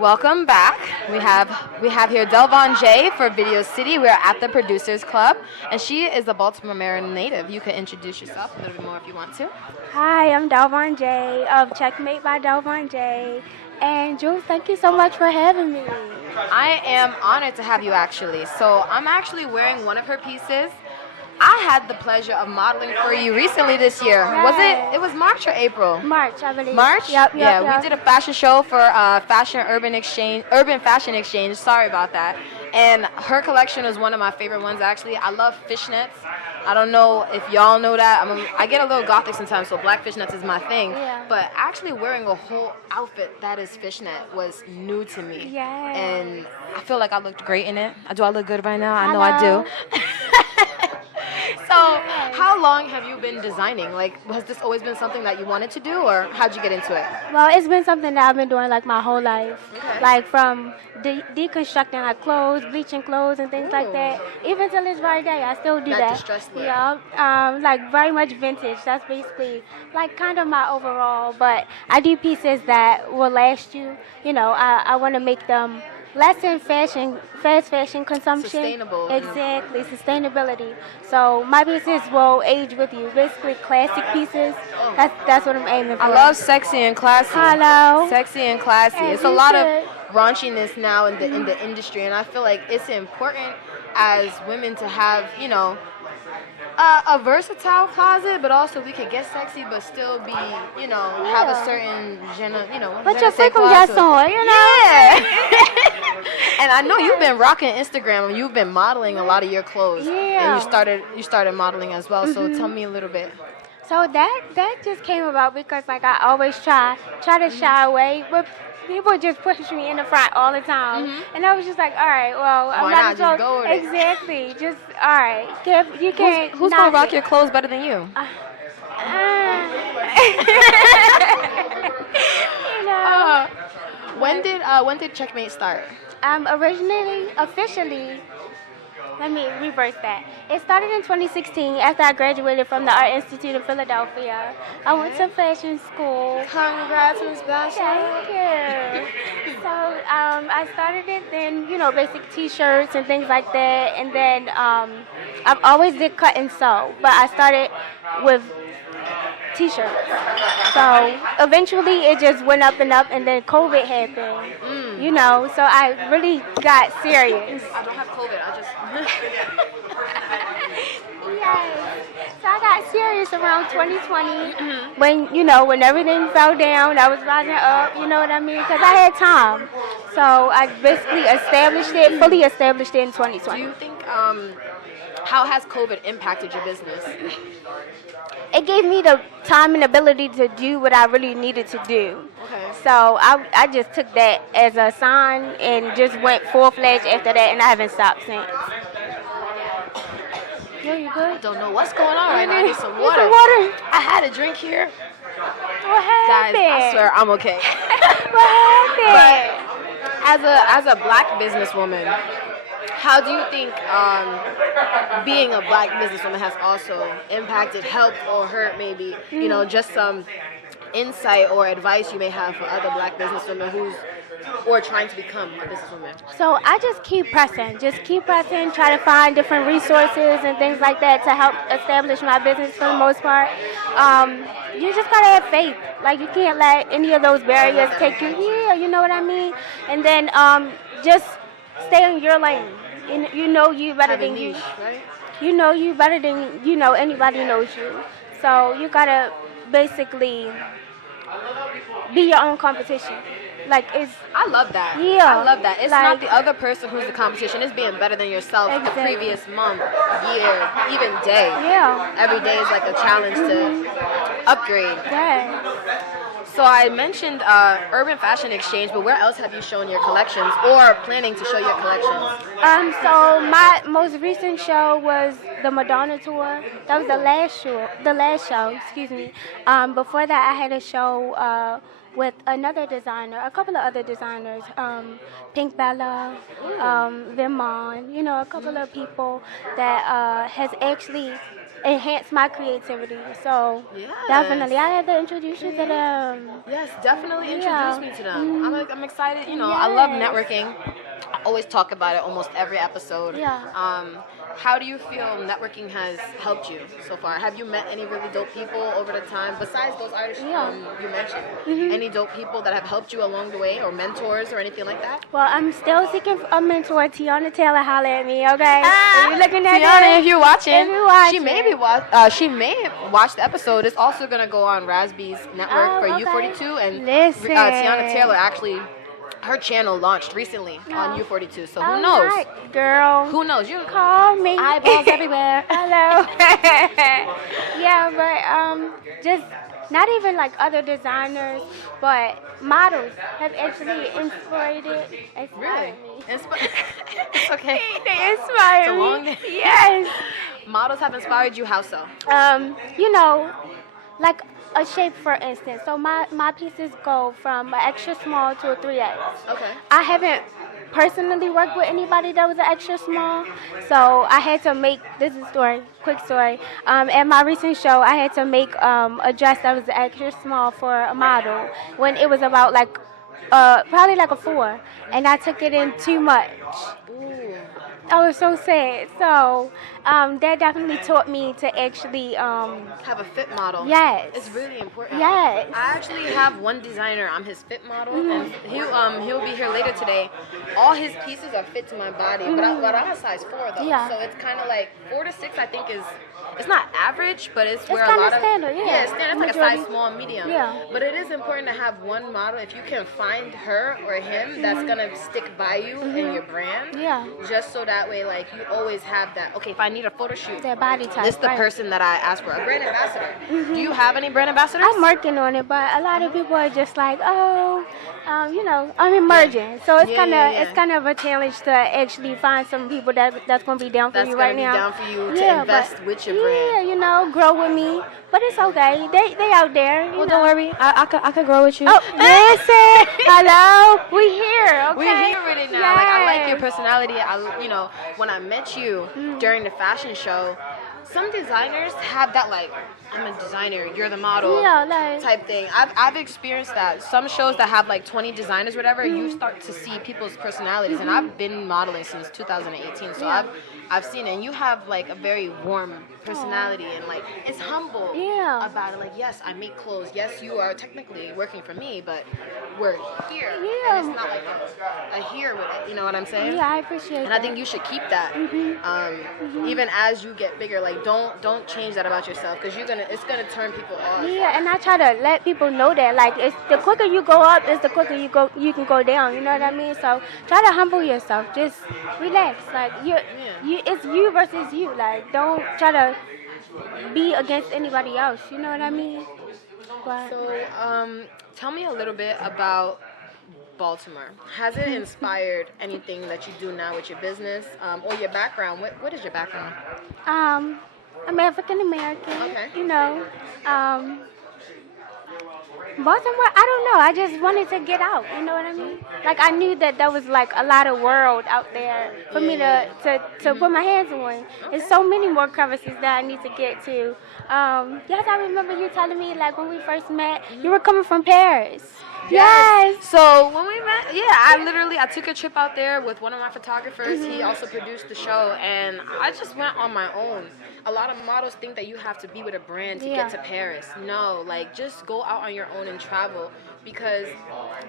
Welcome back. We have here DelvonJae for Video City. We are at the Producers Club, and she is a Baltimore, Maryland native. You can introduce yourself a little bit more if you want to. Hi, I'm DelvonJae of Checkmate by DelvonJae. And Jules, thank you so much for having me. I am honored to have you actually. So I'm actually wearing one of her pieces. I had the pleasure of modeling for you recently this year. Was it? It was March or April? March, I believe. March? Yep. We did a fashion show for Urban Fashion Exchange. Sorry about that. And her collection was one of my favorite ones actually. I love fishnets. I don't know if y'all know that. I get a little gothic sometimes, so black fishnets is my thing. Yeah. But actually wearing a whole outfit that is fishnet was new to me. Yeah. And I feel like I looked great in it. Do I look good right now? I know Hello. I do. So, how long have you been designing? Like, has this always been something that you wanted to do, or how'd you get into it? Well, it's been something that I've been doing like my whole life. Okay. Like from deconstructing like clothes, bleaching clothes and things like that. Even till this very day, I still do Not that. distressed look. Yeah. Like very much vintage. That's basically like kind of my overall. But I do pieces that will last you. You know, I want to make them less in fast fashion consumption. Sustainable. Exactly, sustainability. So my pieces will age with you. Basically classic pieces. That's what I'm aiming for. I love sexy and classy. Hello. Sexy and classy. As It's a you lot should. of raunchiness now in the industry, and I feel like it's important as women to have, a versatile closet, but also we could get sexy, but still be, have a certain, Put je your ne sais freaking quoi dress to it. on, you know? Yeah. And I know you've been rocking Instagram and you've been modeling a lot of your clothes. Yeah. And you started modeling as well. So tell me a little bit. So that just came about because like I always try to shy away, but people just push me in the front all the time, and I was just like, all right, well, I'm Why not not just go with it? exactly, just all right. You can't. Who's knock gonna rock it. your clothes better than you? You know, When did Checkmate start? officially. Let me reverse that. It started in 2016 after I graduated from the Art Institute of Philadelphia. I went to fashion school. Congrats, Miss Basha. Thank you. So I started it then, basic T-shirts and things like that. And then I've always did cut and sew, but I started with T-shirts. So eventually it just went up, and then COVID happened. So I really got serious. I don't have COVID. I just. Yes. So I got serious around 2020 when everything fell down. I was rising up, you know what I mean? Because I had time. So I basically fully established it in 2020. Do you think how has COVID impacted your business? It gave me the time and ability to do what I really needed to do. Okay. So I just took that as a sign and just went full-fledged after that, and I haven't stopped since. Yo, you I good? don't know what's going on right now. I need some Need water. some water? I had a drink here. What Guys, happened? I swear I'm okay. What happened? As a black businesswoman, how do you think being a black businesswoman has also impacted, helped, or hurt maybe? Just some insight or advice you may have for other black businesswomen or trying to become a businesswoman. So I just keep pressing, try to find different resources and things like that to help establish my business for the most part. You just gotta have faith. Like you can't let any of those barriers take you. Yeah, you know what I mean? And then just stay in your lane. You know you better Have a than you. niche, right? You know you better than anybody knows you. So you gotta basically be your own competition. Like I love that. Yeah. I love that. It's Like- not the other person who's the competition. It's being better than yourself the Exactly. previous month, year, even day. Yeah. Every day is like a challenge to upgrade. Yeah. So I mentioned Urban Fashion Exchange, but where else have you shown your collections or planning to show your collections? So my most recent show was the Madonna tour. That was the last show, excuse me. Before that I had a show with another designer, a couple of other designers, Pink Bella, Vimon, a couple of people that has actually enhance my creativity. So Yes. definitely, I had to introduce you to them. Yes, definitely Yeah. introduce me to them. I'm excited. You know, I love Yes. networking. I always talk about it almost every episode. Yeah. How do you feel networking has helped you so far? Have you met any really dope people over the time besides those artists Yeah. you mentioned? Any dope people that have helped you along the way, or mentors, or anything like that? Well, I'm still seeking a mentor. Tiana Taylor, holler at me, okay? Are you looking at Tiana, that? if you're watching, If you're watching. she may watch the episode. It's also gonna go on Raspy's network Oh, for okay. U42, and Listen. Tiana Taylor actually. Her channel launched recently on U42, so who knows? Right, girl. Who knows? You Call me. eyeballs everywhere. Hello. Yeah, but just not even like other designers, but models have actually inspired Really? me. It's okay. They inspire It's a me. long day. Yes. Models have inspired you. How so? You know, like a shape, for instance. So my pieces go from an extra small to a 3X. Okay. I haven't personally worked with anybody that was an extra small, so I had to make, this is a story, quick story. At my recent show, I had to make a dress that was extra small for a model when it was about like probably like a 4, and I took it in too much. Ooh. I was so sad. So that definitely taught me to actually Have a fit model. yes. It's really important. Yes. I actually have one designer. I'm his fit model, and he'll be here later today. All his pieces are fit to my body, but I'm a size 4 though, Yeah. so it's kind of like 4 to 6. I think is. It's not average, but it's where a kinda lot of standard, yeah. it's standard. It's like a Majority. size small, medium. Yeah. But it is important to have one model. If you can find her or him, that's gonna stick by you and your brand. Yeah. Just so that way, like you always have that. Okay, if I need a photo shoot, Their body type. this is the right. person that I ask for. A brand ambassador. Do you have any brand ambassadors? I'm working on it, but a lot of people are just like, oh, you know, I'm emerging, so it's Yeah, kind of yeah, yeah. it's kind of a challenge to actually find some people that's gonna be down for That's you gonna right be now. down for you to Yeah, invest but- with your Yeah, brand. you know, grow with me, but it's okay. They out there. You Well, know. don't worry. I could grow with you. Oh, listen, hello, we here. Okay. We're here with it now. Like I like your Yes. personality. You know, when I met you during the fashion show, some designers have that like, I'm a designer, you're the model Yeah, like type thing. I've experienced that. Some shows that have like 20 designers, whatever, you start to see people's personalities. And I've been modeling since 2018, so Yeah. I've seen it. And you have like a very warm personality, and like it's humble Yeah. about it. Like, yes, I make clothes. Yes, you are technically working for me, but we're here. Yeah. And it's not like a here with it. You know what I'm saying? yeah, I appreciate And that. I think you should keep that. Even as you get bigger, like don't change that about yourself, because it's gonna turn people off. Yeah, and I try to let people know that, like, it's the quicker you go up, it's the quicker you can go down. You know what I mean? So try to humble yourself. Just relax. Like it's you versus you. Like, don't try to be against anybody else. You know what I mean? But So, tell me a little bit about Baltimore. Has it inspired anything that you do now with your business, or your background? What is your background? I'm African American. Okay. You know, Baltimore, I don't know. I just wanted to get out. You know what I mean? Like, I knew that there was like a lot of world out there for me to put my hands on. There's so many more crevices that I need to get to. Yes, I remember you telling me, like, when we first met, you were coming from Paris. Yes. So when we met, I took a trip out there with one of my photographers. He also produced the show, and I just went on my own. A lot of models think that you have to be with a brand to Yeah. get to Paris. No, like just go out on your own and travel, because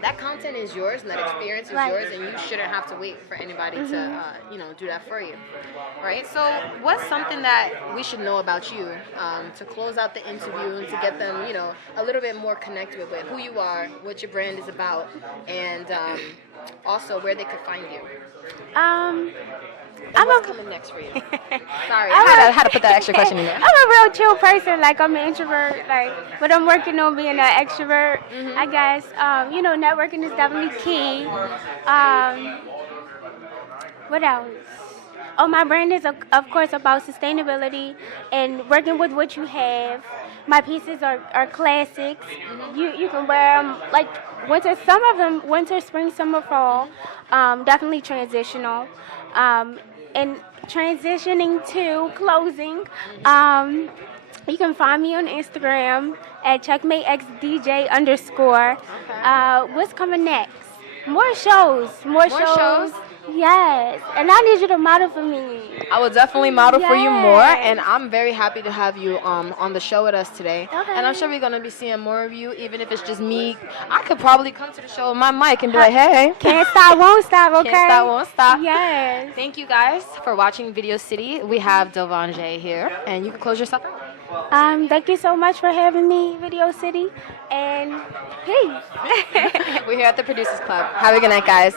that content is yours and that experience is Right. yours, and you shouldn't have to wait for anybody to do that for you. Right? So what's something that we should know about you to close out the interview and to get them, a little bit more connected with who you are, what your brand is about, and also where they could find you? And what's coming next for you? Sorry, I had to put that extra question in there. I'm a real chill person. Like, I'm an introvert. Like, but I'm working on being an extrovert. I guess. Networking is definitely key. What else? Oh, my brand is, of course, about sustainability and working with what you have. My pieces are classics. You can wear them like winter. Some of them winter, spring, summer, fall. Definitely transitional. And transitioning to closing. You can find me on Instagram at checkmatexdj_. What's coming next? More shows. More shows. Yes. And I need you to model for me. I will definitely model for you more, Yes. and I'm very happy to have you on the show with us today. Okay. And I'm sure we're gonna be seeing more of you, even if it's just me. I could probably come to the show with my mic and be like, hey. Can't stop, won't stop, okay? Can't stop, won't stop. Yes. Thank you guys for watching Video City. We have DelvonJae here, and you can close yourself out. Thank you so much for having me, Video City, and peace. We're here at the Producers Club. Have a good night, guys.